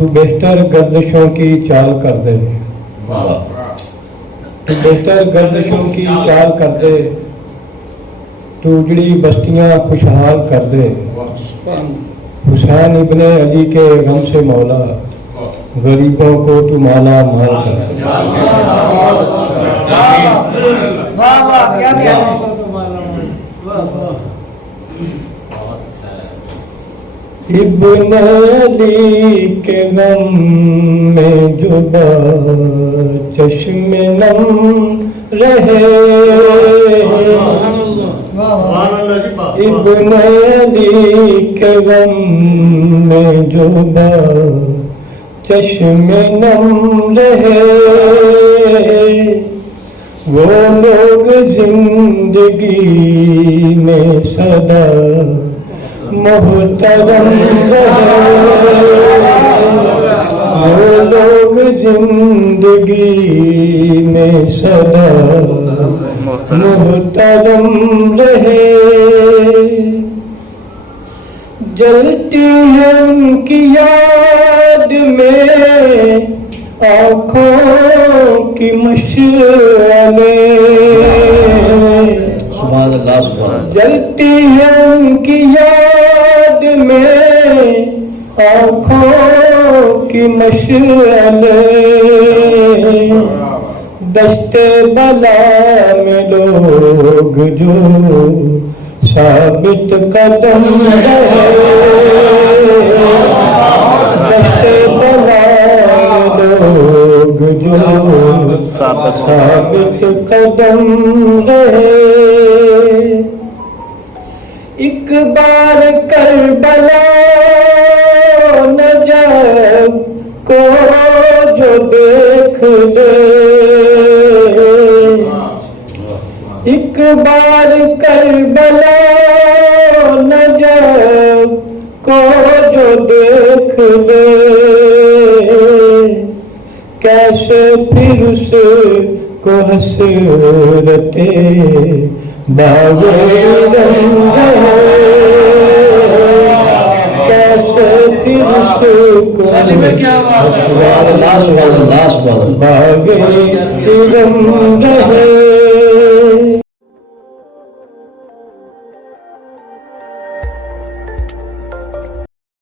تو بہتر گردشوں کی چال کر دے، تو بہتر گردشوں کی چال کر دے، تو اجڑی بستیاں خوشحال کر دے۔ حسین ابن علی کے غم سے مولا غریبوں کو تو مالا مال کر دے۔ ابن علی کے غم میں جو چشم نم رہے، ابن علی کے غم میں جو چشم نم رہے، وہ لوگ زندگی میں سدا محترم رہے، وہ لوگ زندگی میں سدا محترم رہے۔ جلتی ہے ان کی یاد میں آنکھوں کی مشعلیں، سبحان اللہ سبحان اللہ۔ جلتی ہے ان کی یاد میں آنکھوں کی مشعلیں، دشتے بلا میں لوگ جو ثابت قدم رہے، دشتے بلا میں لوگ جو ثابت قدم رہے۔ ایک بار کربلا نجف کو جو دیکھ لے، ایک بار کربلا نجف کو جو دیکھ لے، کیسے پھر اس کو حسرت باغ رنگ ہے، کیسے پھر اس کو سبحان اللہ سبحان اللہ سبحان اللہ۔ باغ رنگ ہے۔